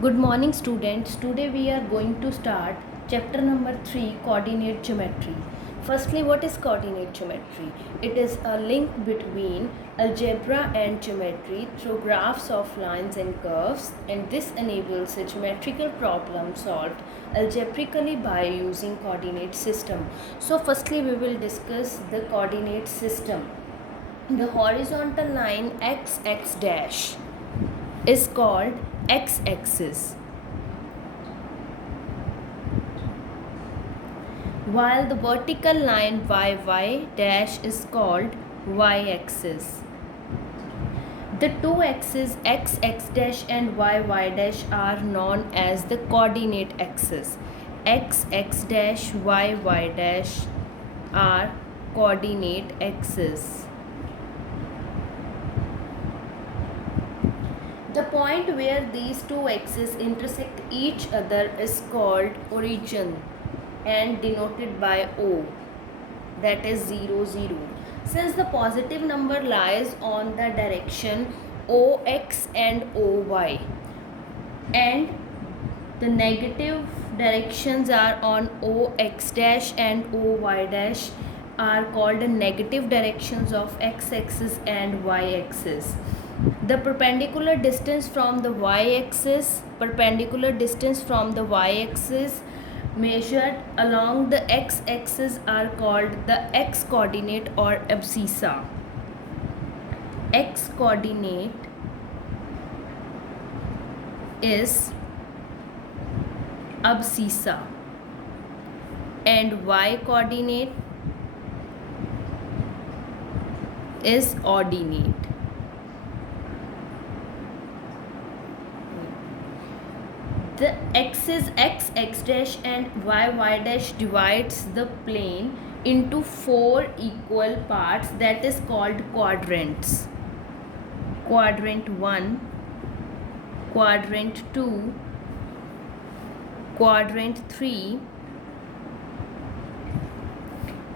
Good morning students. Today we are going to start chapter number 3, coordinate geometry. Firstly, what is coordinate geometry? It is a link between algebra and geometry through graphs of lines and curves, and this enables a geometrical problem solved algebraically by using coordinate system. So firstly we will discuss the coordinate system. The horizontal line x dash is called x-axis, while the vertical line y dash is called y-axis. The two axes x dash and y dash are known as the coordinate axes. X dash y dash are coordinate axes. The point where these two axes intersect each other is called origin and denoted by O, that is 0, 0. Since the positive number lies on the direction OX and OY and the negative directions are on OX dash and OY dash are called the negative directions of x-axis and y-axis. The perpendicular distance from the y-axis measured along the x-axis are called the x-coordinate or abscissa. X-coordinate is abscissa and y-coordinate is ordinate. The axis x dash and y dash divides the plane into four equal parts, that is called quadrants. Quadrant 1, quadrant 2, quadrant 3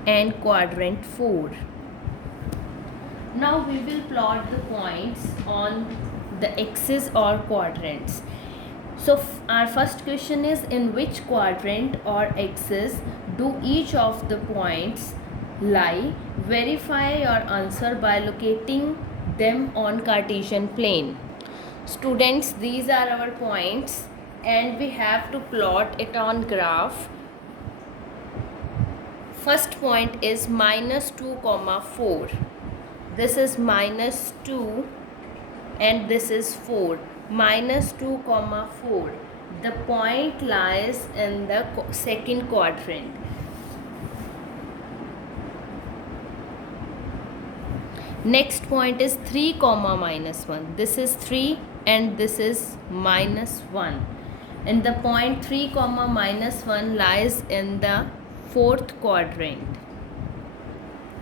and quadrant 4. Now we will plot the points on the axis or quadrants. So our first question is, in which quadrant or axis do each of the points lie? Verify your answer by locating them on Cartesian plane. Students, these are our points and we have to plot it on graph. First point is -2, 4. This is -2 and this is 4. -2, 4. The point lies in the second quadrant. Next point is 3, -1. This is 3 and this is -1. And the point 3, -1 lies in the fourth quadrant.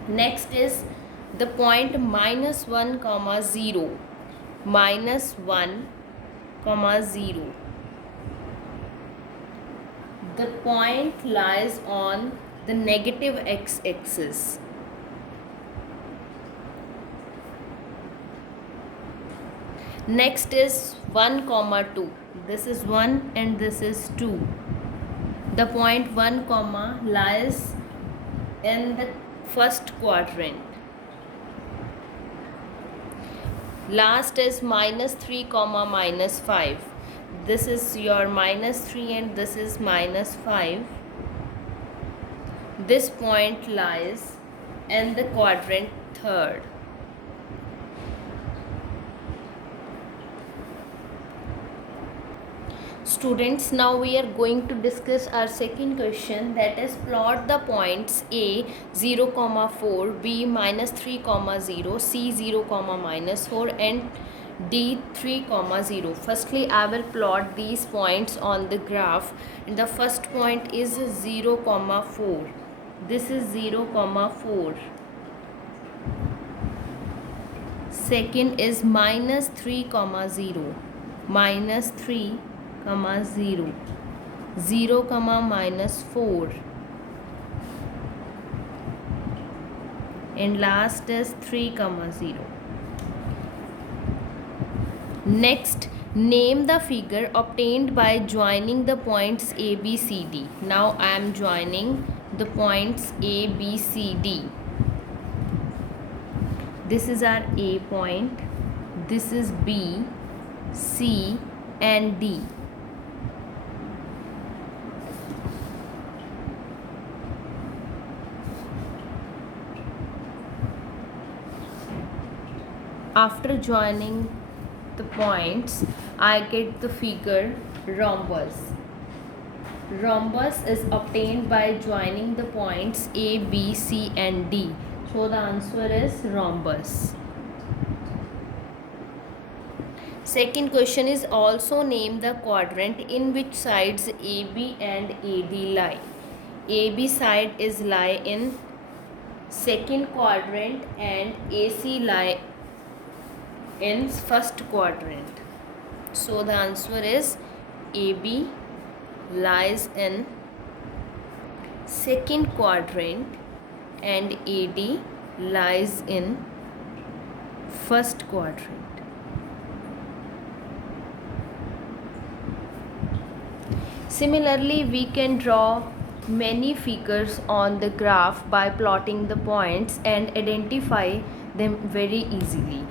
Next is the point -1, 0. -1, 0. The point lies on the negative x-axis. Next is 1, 2. This is 1 and this is 2. The point 1, lies in the first quadrant. Last is -3, -5. This is your -3 and this is -5. This point lies in the quadrant third. Students, now we are going to discuss our second question, that is plot the points A 0, 4, B -3, 0, C 0, -4 and D 3, 0. Firstly, I will plot these points on the graph. And the first point is 0, 4. This is 0, 4. Second is -3, 0, -3, 0, 0, -4 and last is 3, 0. Next Name the figure obtained by joining the points A, B, C, D. Now I am joining the points A, B, C, D. This is our A point, this is B, C and D. After joining the points, I get the figure rhombus. Rhombus is obtained by joining the points A, B, C and D. So the answer is rhombus. Second question is also name the quadrant in which sides AB and AD lie. AB side is lie in second quadrant and AC lie in first quadrant. So the answer is AB lies in second quadrant and AD lies in first quadrant. Similarly, we can draw many figures on the graph by plotting the points and identify them very easily.